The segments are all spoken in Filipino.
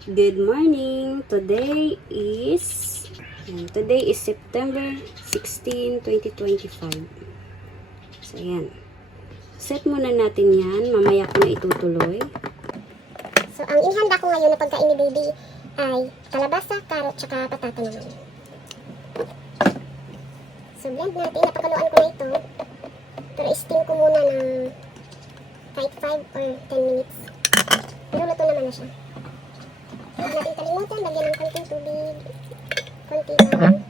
Good morning. Today is September 16, 2025. So ayan. Set muna natin yan. Mamaya ko na itutuloy. So ang inihanda ko ngayon na pagkain ni baby ay kalabasa, carrot, tsaka patata naman. So blend natin. Napakaluan ko na ito. Pero steam ko muna ng kahit 5 or 10 minutes. Pero luto naman na siya. Huwag natin kalimutan, lagyan ng konting tubig, konti lang.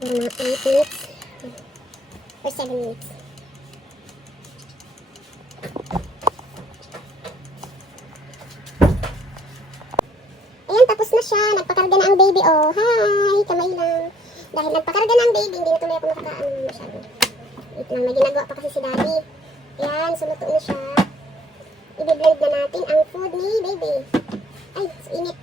Mga 8 minutes or 7 minutes. Ayan, tapos na siya. Nagpakarga na ang baby. Oh, hi! Kamay lang. Dahil nagpakarga na ang baby, hindi na tuloy ako nakakaano masyado. Wait lang, may ginagawa pa kasi si daddy. Ayan, so luto na siya. I-blend na natin ang food ni baby. Ay, so init.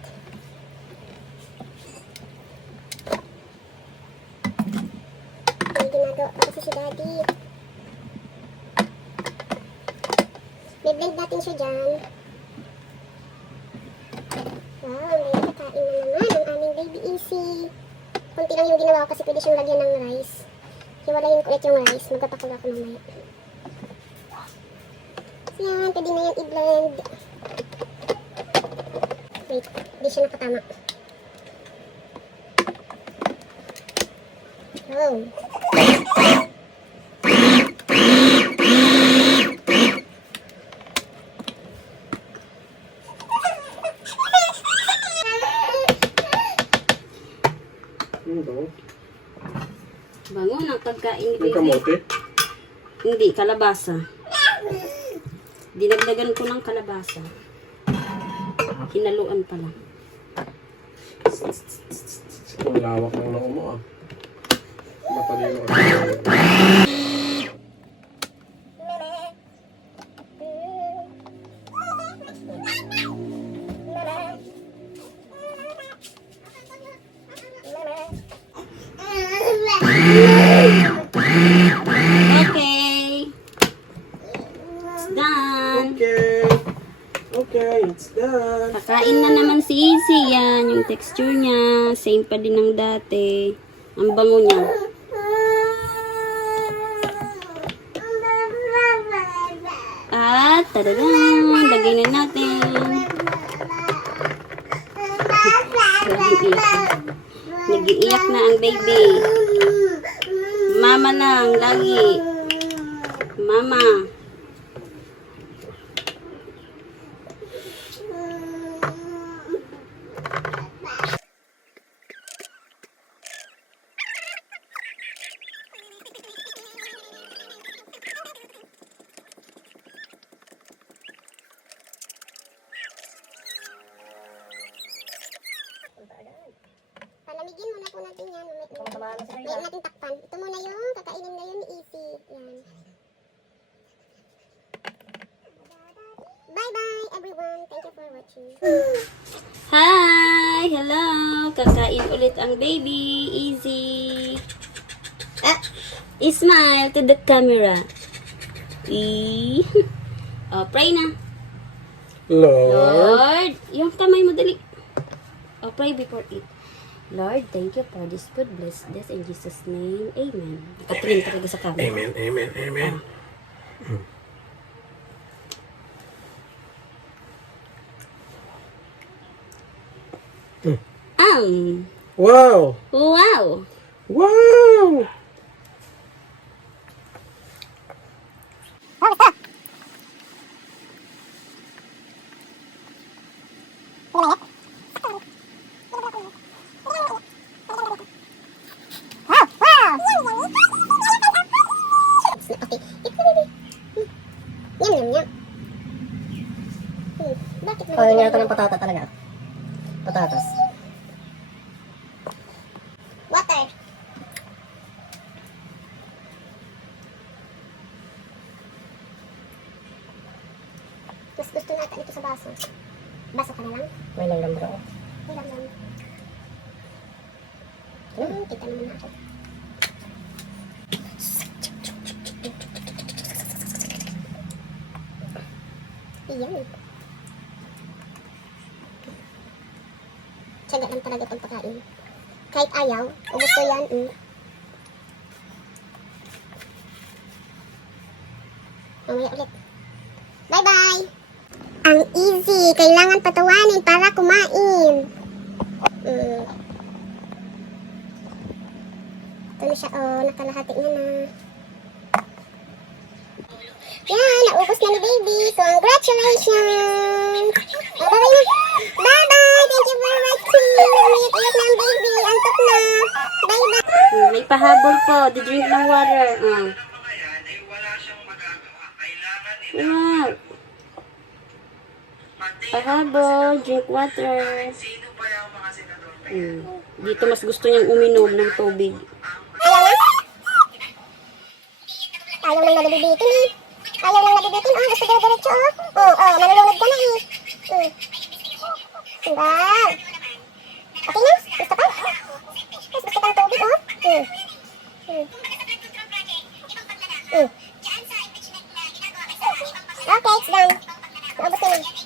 May ginagawa pa kasi si daddy. I-blend natin siya dyan. Wow, may nakakain na naman ang aming baby Easy. Kunti lang yung ginawa ko kasi pwede siyang lagyan ng rice. Hiwalayin ko ulit yung rice. Magpapakulo ako mamaya. So yan, pwede na yan i-blend. Wait, hindi siya nakatama. Oh. Bango ng pagkain ni May baby. kamote? Hindi, kalabasa. Dinagdagan ko ng kalabasa. Hinaluan pa lang. Malawak lang na umo ah. Matalino ka. Okay. It's done. Okay, it's done. Kakain na naman si Izzy. Yan, yung texture niya. Same pa din ng dati. Ang bango niya. At, tadadang, lagay na natin. Nag-iiyak na ang baby. Mama lang, lagi. Mama. Palamigin muna po natin yan. Wait natin takpan. Ito muna yung kakainin ngayon ni Easy. Yan. Bye-bye everyone. Thank you for watching. Hi! Hello! Kakain ulit ang baby. Easy. Smile to the camera. Oh, pray na. Lord. Lord, yung kamay mo dali. Oh, pray before eat. Lord, thank you for this food. Bless this in Jesus' name. Amen. Nakatingin talaga sa camera. Amen, amen, amen. Wow! Wow! Wow! Okay. Ito baby. Yum, yum, yum. Bakit mo? Kaya nga ng patata talaga. Patatas. Water. Mas gusto natin ito sa baso. Baso ka na lang? May langgam bro. May lang. Kita naman natin. Iyan. Tiyaga lang talaga pagpakain. Kahit ayaw, o gusto yan. Mamaya ulit. Bye-bye! Ang easy. Kailangan patawanin para kumain. Ito na siya. Oh, nakalahati na na. Yan, naubos na ni baby. Congratulations! Bye-bye na. Bye-bye! Thank you for watching. Umiyak-iyak na ang baby. Antok na. Bye-bye! May pahabol po. Drink ng water. Wow. Pahabol. Drink water. Dito mas gusto niyang uminom ng tubig. Ayaw na? Ayaw nang nabibitin eh. Ayaw nang nabibitin. Oh, gusto diretso oh. Manulunod ka na eh. Wow. Okay na? Gusto ka? Gusto kang tubig oh. Okay, it's done. Naubos na.